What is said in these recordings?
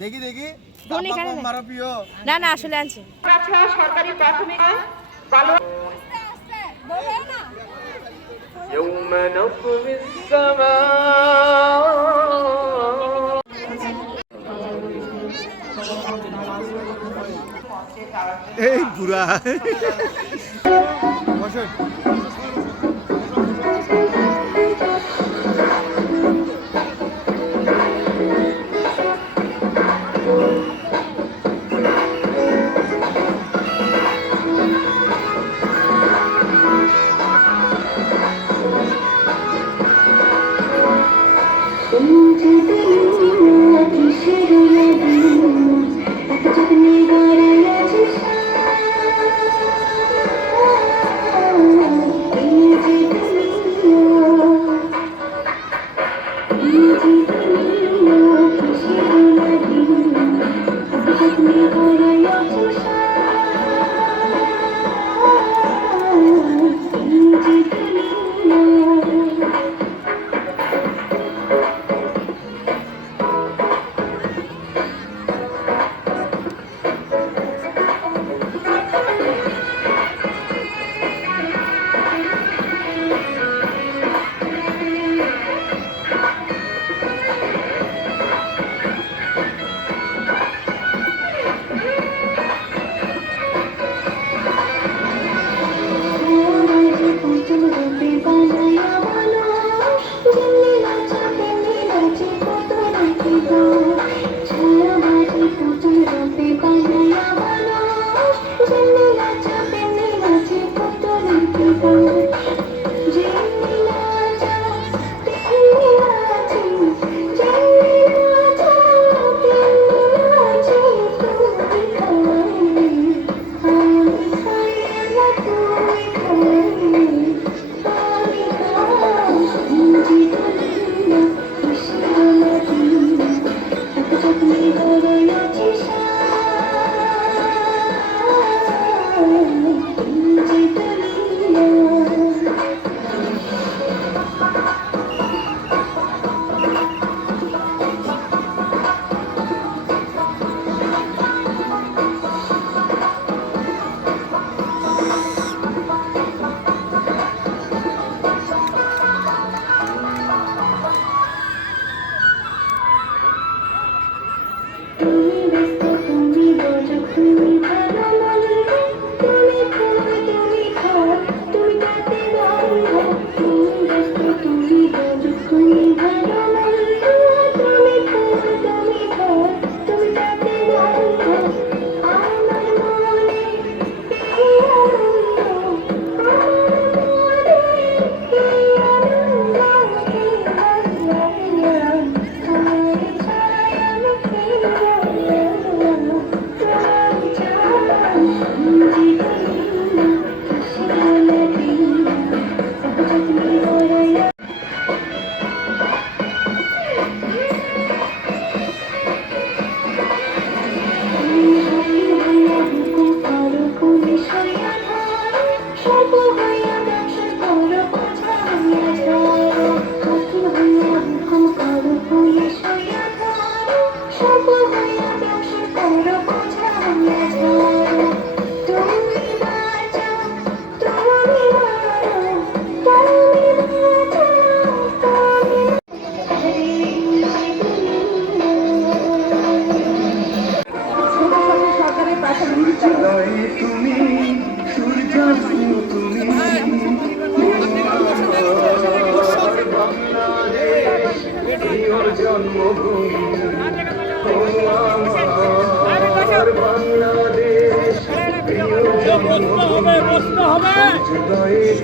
দেখি দেখি না না আসলে আনছি সরকারি প্রাথমিক يوم نطوي السماء এই বুড়া বসুন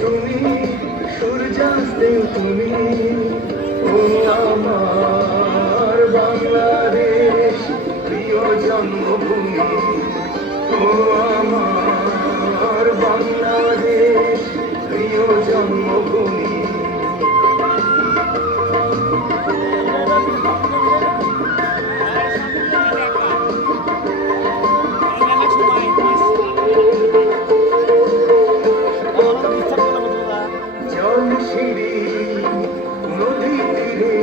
তুমি সূর্যাস্তে তুমি ও আমার বাংলাদেশ প্রিয় জন্মভূমি ও আমার বাংলাদেশ প্রিয় জন্মভূমি নদী তীরে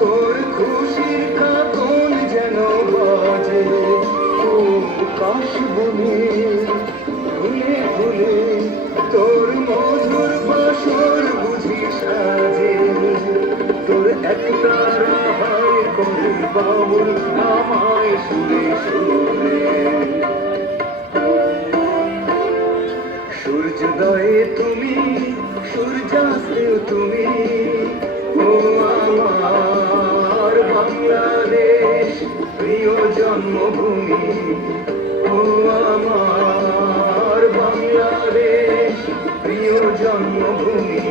তোর খুশির কাপন যেন কাশবনে ফুলে ফুলে তোর মধুর বাসর বুঝি সাজে তোর একটা রাহাই করে বাবুল আমায় সুরে সুরে সূর্যোদয়ে তুমি সূর্যাস্তেও তুমি ও আমার বাংলাদেশ প্রিয় জন্মভূমি ও আমার বাংলাদেশ প্রিয় জন্মভূমি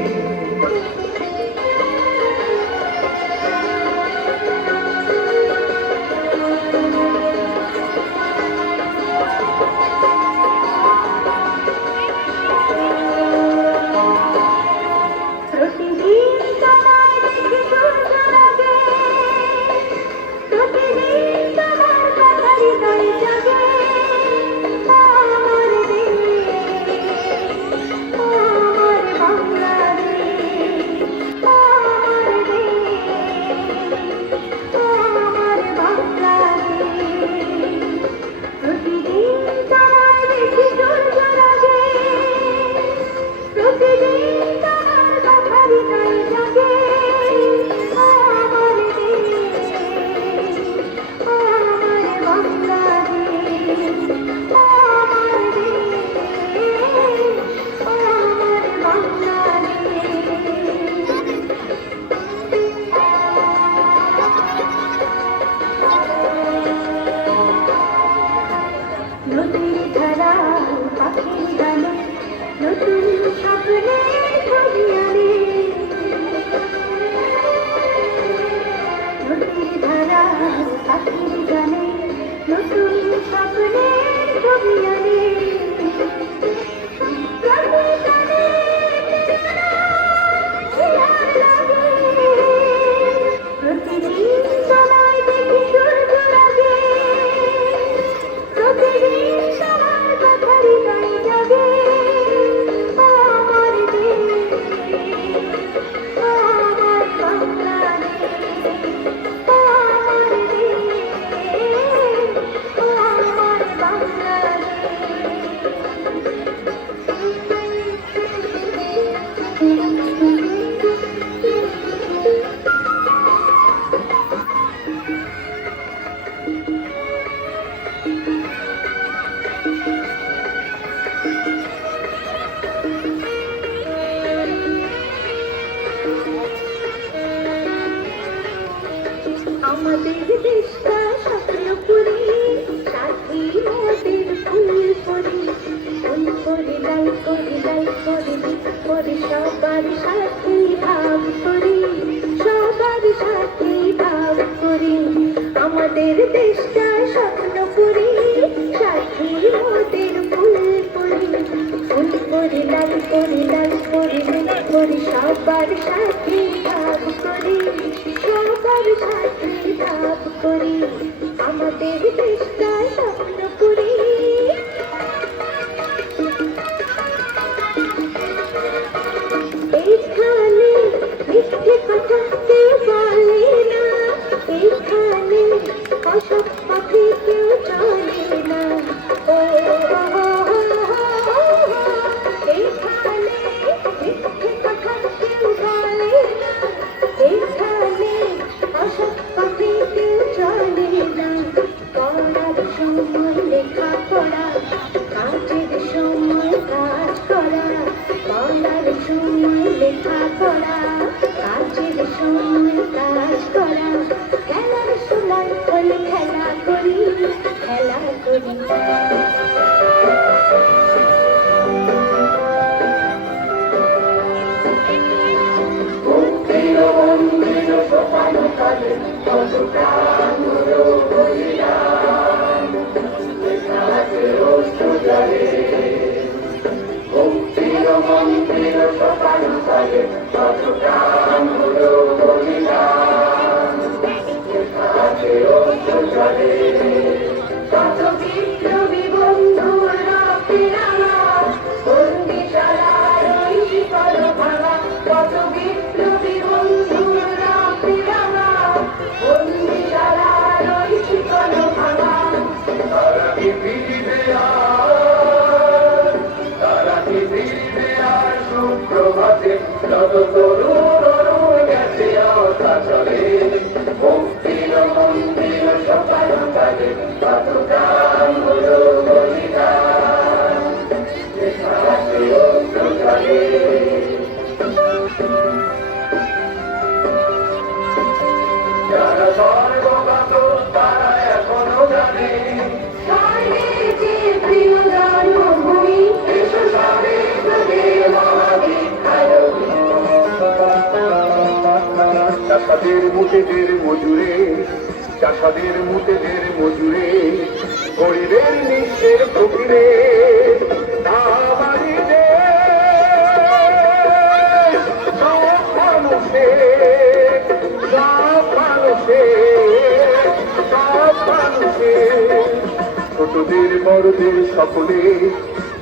আমাদের দেশটা স্বপ্নপুরী সাথী মোদের ফুল পরি ফুল পরি লাল করি লাল করি করি সবার সাথে ভাব করি সবার সাথে ভাব করি আমাদের দেশটা স্বপ্নপুরী সাথী মোদের ফুল পরি ফুল পরি লাল করি করি সবার সাথে ভাব করি সবার সাথে ভাব করি আমাদের দেশটা স্বপ্নপুরী এখানে মিথ্যে কথা কেউ বলে না এখানে অসৎ পথে কেউ চলে না ও এখানে মিথ্যে কথা কেউ বলে না এখানে অসৎ পথে কেউ চলে না পড়ার সময় লেখা পড়া কাজের সময় কাজ করা পড়ার সময় লেখা পড়া কাজের সময় কাজ করা খেলার সময় হলে খেলা করি চাষাদের মুটেদের মজুরে, চাষাদের মুটেদের মজুরে, গরিবের নিঃস্বের ফকিরে আমারই দেশ। সব মানুষের, সব মানুষের, সব মানুষের, ছোটদের বড়দের সকলে,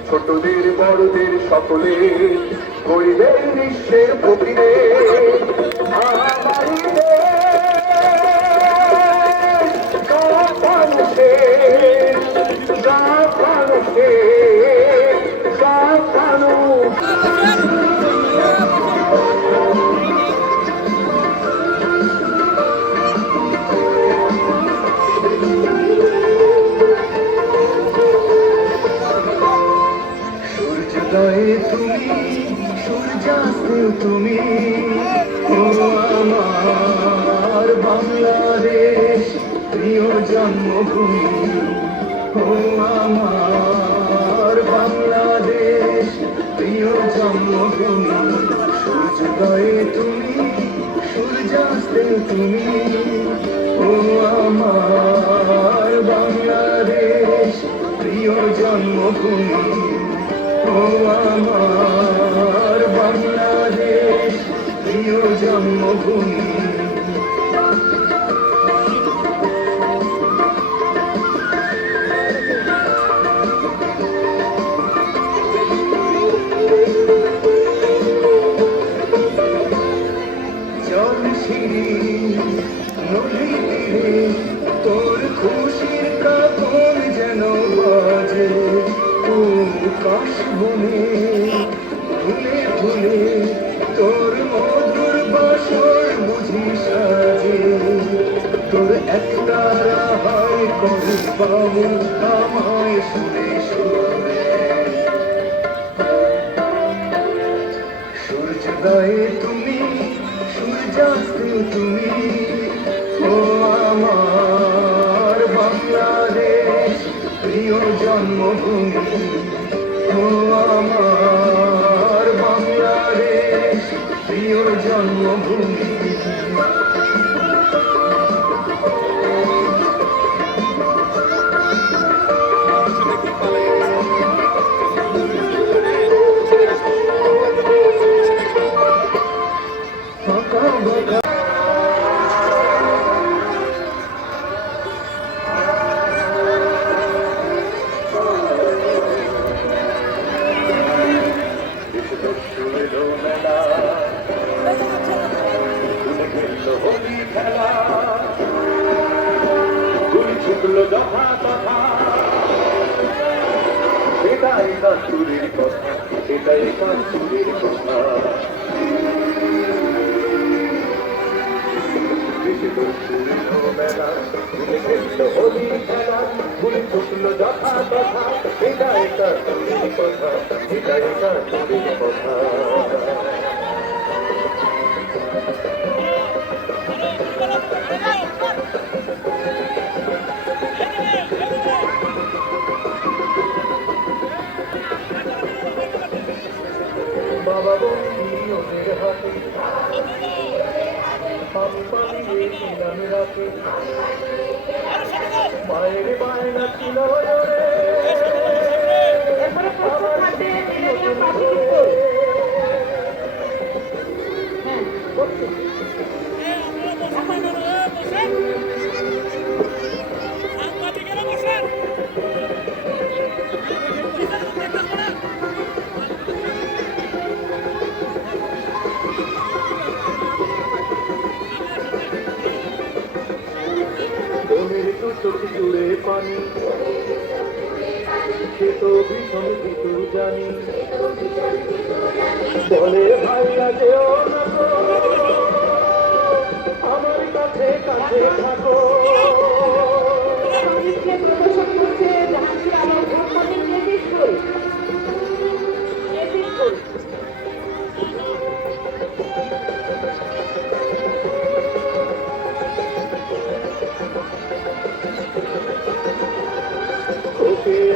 ছোটদের বড়দের সকলে, গরিবের নিঃস্বের ফকিরে আমারই দেশ। সব মানুষের, সব মানুষের, সব মানুষ। সূর্যোদয়ে তুমি, সূর্যাস্তেও তুমি, ও আমার বাংলাদেশ প্রিয় জন্মভূমি। ও আমার বাংলাদেশ প্রিয় জন্মভূমি। সূর্যোদয়ে তুমি, সূর্যাস্তেও তুমি, ও আমার বাংলাদেশ প্রিয় জন্মভূমি। ও আমার বাংলাদেশ প্রিয় জন্মভূমি। জল সিঁড়ি নদী তীরে তোর খুশির কাপন যেন বাজে। ও কাশ বনে ফুলে ফুলে তোর মধুর বাসর বুঝি সাজে। তোর একটা রাহাই করে বাবু আমায় সুরে সুরে। সূর্যোদয়ে তুমি, সূর্যাস্তে তুমি, ও আমার বাংলাদেশ প্রিয় জন্মভূমি। ও আমার বাংলাদেশ প্রিয় জন্মভূমি। ফাঁকা বাঁকা দফা কথা, এটাই কাঁচুরের কথা, এটাই কাঁচুরের কথা। মেলা ভুলে গেল হোলি খেলা, ভুলে ছুটল যথা তথা, এটাই কাঁচুরের কথা, এটাই কাঁচুরের কথা। বাবা বন্ধু ওদের হাতে আমি পালিয়ে ছিলাম রাতে, মায়ের বায়না ছিল জোরে, চোখ জুড়ে পানি, সে তো ভীষণ ভীতু জানি, বলে ভাই যেও না গো, আমার কাছে কাছে থাকো।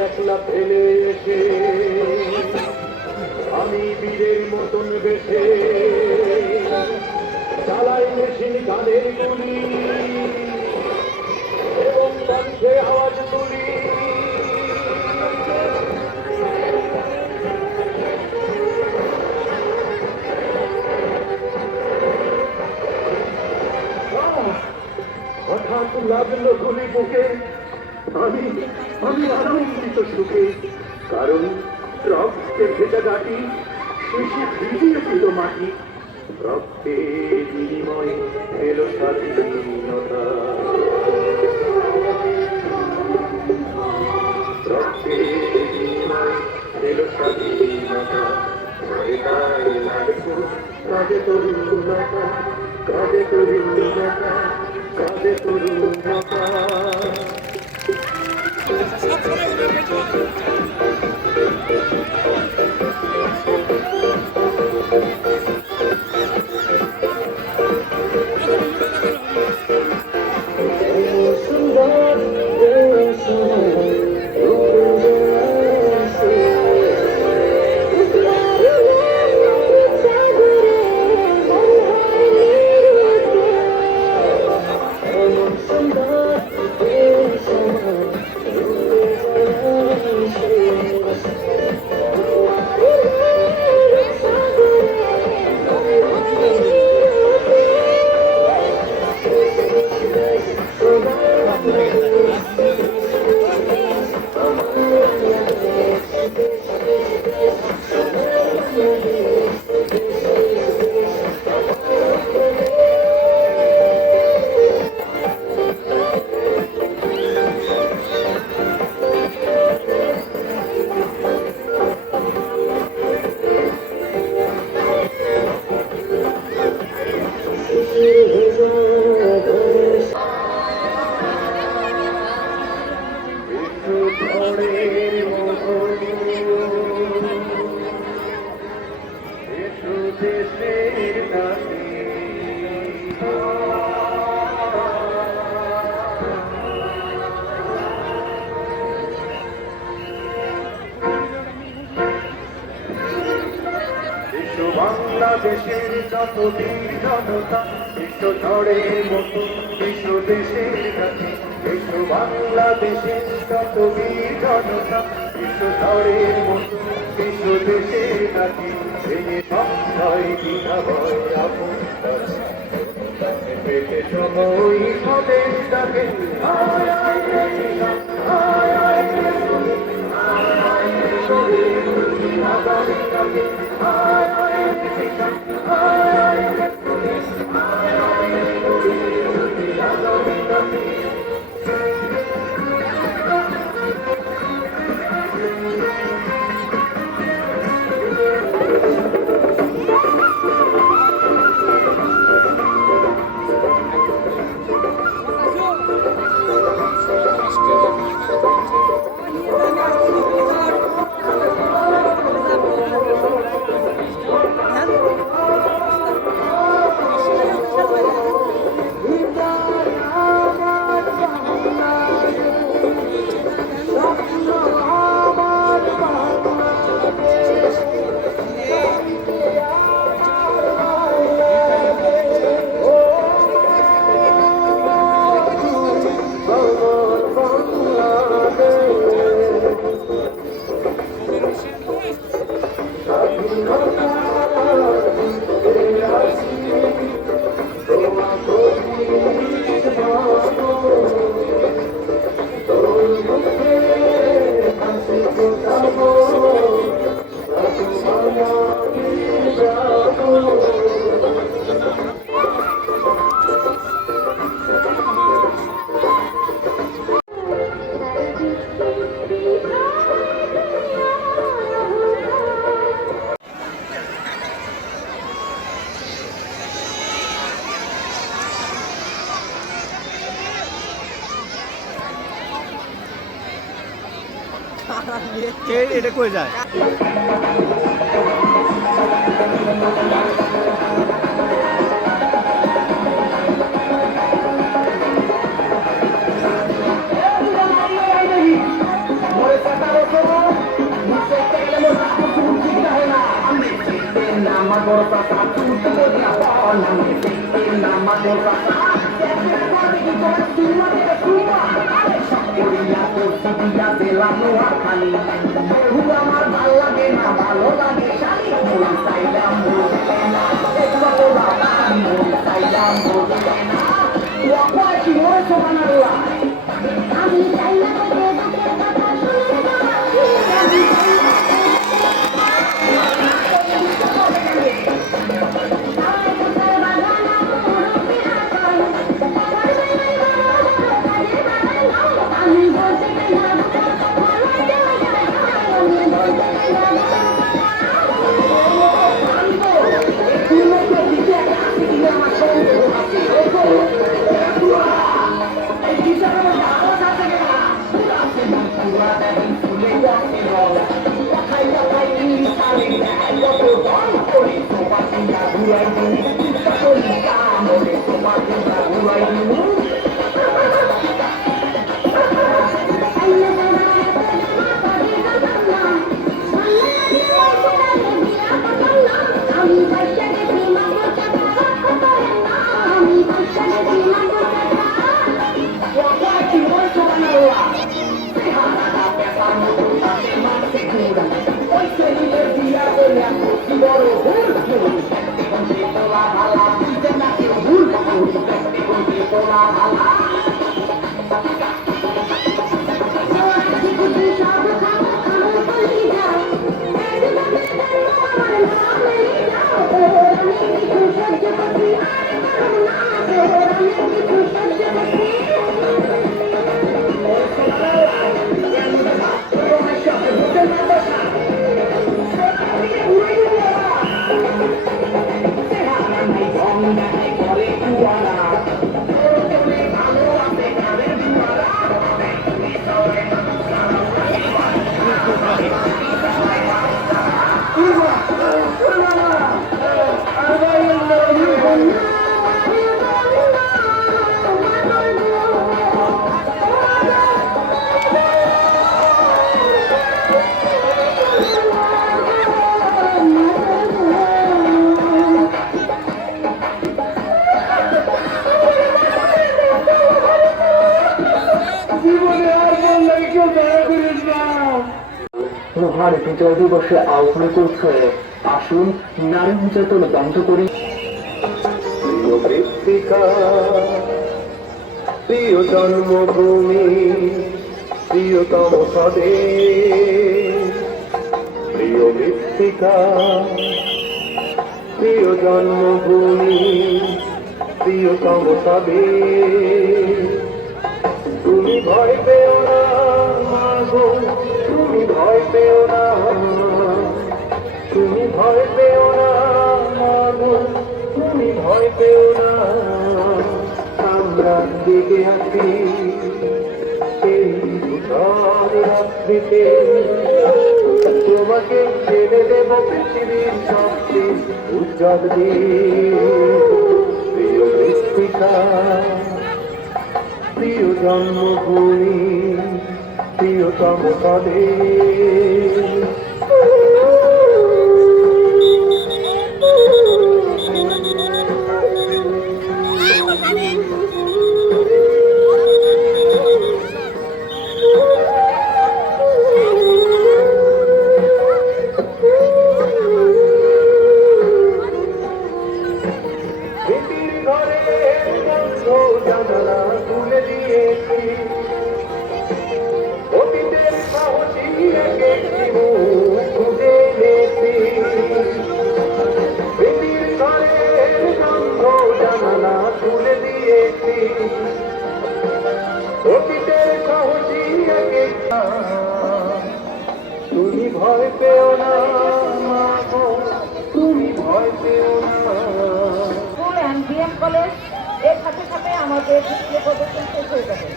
একলা ফেলে এসে আমি বীরের মতন বেশে চালাই মেশিন গানের গুলি এবং কণ্ঠে আওয়াজ তুলি হঠাৎ লাগলো গুলি বুকে আমি আনন্দিত সুখে কারণ রক্তে ভেজা গাটি শেষে ভিজিয়ে দিল মাটি রক্তের বিনিময়ে এলো স্বাধীনতা রক্তের বিনিময়ে এলো স্বাধীনতা কাজে তরুণতা কাজে তরুণতা কাজে তরুণতা বাংলাদেশের যত বীর জনতা বিশ্ব ঝড়ের মতো বিশ্ব দেশের কাছে বিশ্ব বাংলাদেশের যত বীর জনতা বিশ্ব ঝড়ের মতো বিশ্ব দেশের কাছে ভেঙে সংশয় দ্বিধা ভয় আপন পেটে সময় স্বদেশ ডাকে আয় আয় কিষাণ আয় আয় আগামী ডাকে আয় আয় কিষাণ আয় আয় আগামী ডাকে এটা কই যায় Nama আমার ভাল লাগে না ভালো লাগে শালি মন চাইলাম বুঝলে না এগুলো তো বাবা মন চাইলাম বুঝলে না ওয়া কি ওরে সুবহানাল্লাহ আমি চাই না তোকে বুকের কথা শুনতে আমি মহান বিজয় দিবসে আহ্বান করছে আসুন নারী নির্যাতন বন্ধ করি প্রিয় মৃত্তিকা প্রিয় জন্মভূমি প্রিয়তম স্বদেশ প্রিয় মৃত্তিকা প্রিয় জন্মভূমি প্রিয়তম স্বদেশ তুমি ভয় পেও না মাগো তুমি ভয় পেও না তুমি ভয় পেও না মাগো তুমি ভয় পেও না আমরা জেগে আছি এই দুঃখের রাত্রিতে তোমাকে ছেড়ে দেব পৃথিবীর সবচেয়ে উজ্জ্বল দিন প্রিয় মৃত্তিকা প্রিয় জন্মভূমি প্রিয়তম স্বদেশ তুমি ভয় পেও না মাগো তুমি ভয় পেও না স্কুল অ্যান্ড বিএম কলেজ এর সাথে সাথে আমাদের ডিসপ্লে প্রদর্শন শেষ হয়ে যাবে।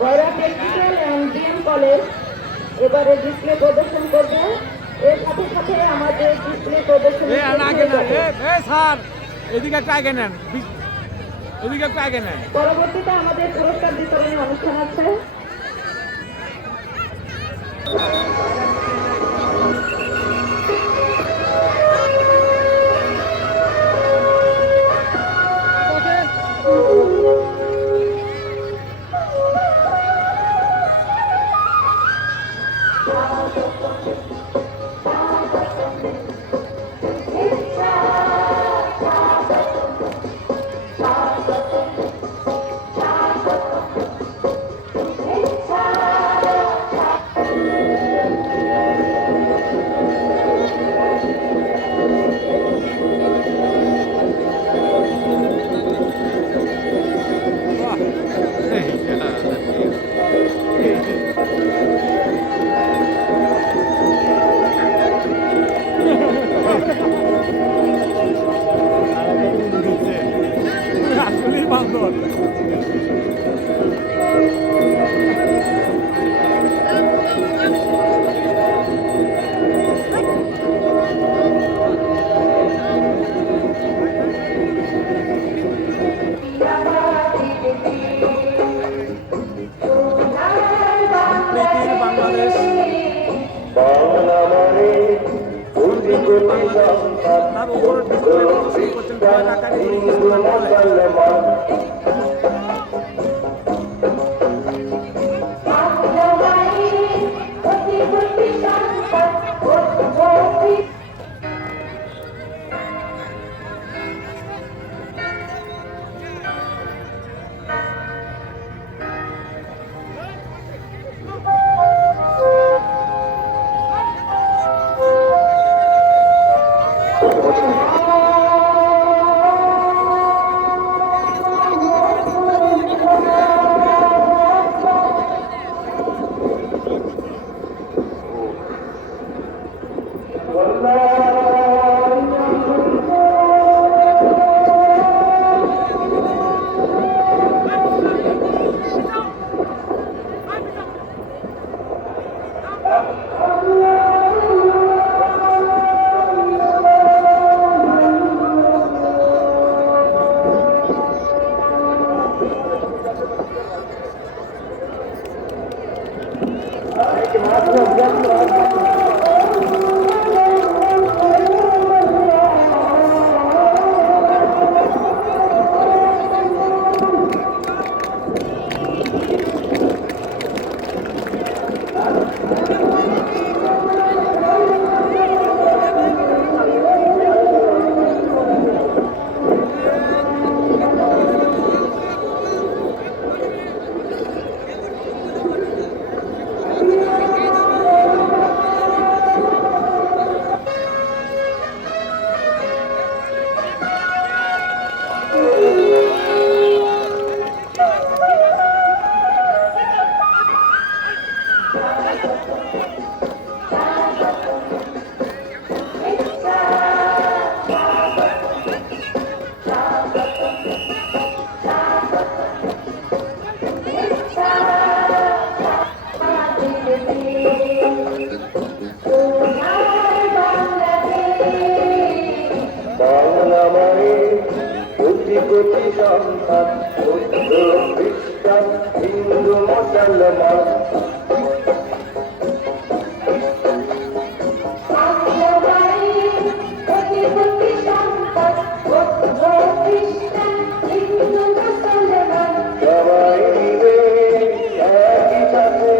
গয়রা টেকনিক্যাল অ্যান্ড বিএম কলেজ এবারে ডিসপ্লে প্রদর্শন করবে, এর সাথে সাথে আমাদের ডিসপ্লে প্রদর্শন স্যার এদিকে একটা আগে নেন, এদিকে একটা আগে নেন। পরবর্তীতে আমাদের পুরস্কার বিতরণী অনুষ্ঠান আছে। সম্প্রীতির বাংলাদেশ বাংলা মানে কোটি কোটি সন্তান তার উপর ডিসপ্লে প্রদর্শন করছেন ভয়ের আকারে হিন্দু মুসলমান বাংলা মানে কোটি কোটি সন্তান বৌদ্ধ খ্রিস্টান হিন্দু মুসলমান সবাই মিলে একই সাথে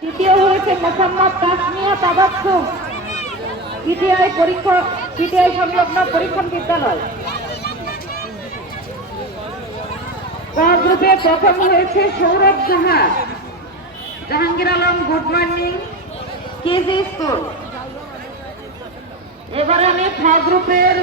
দ্বিতীয় হয়েছে মোহাম্মদ তাসমিয়া তাবাসসুম পিটিআই সংলগ্ন পরীক্ষণ বিদ্যালয়। ক গ্রুপে প্রথম হয়েছে সৌরভ জাহা Jahangir Alam good morning KG school. এবার আমি খ গ্রুপের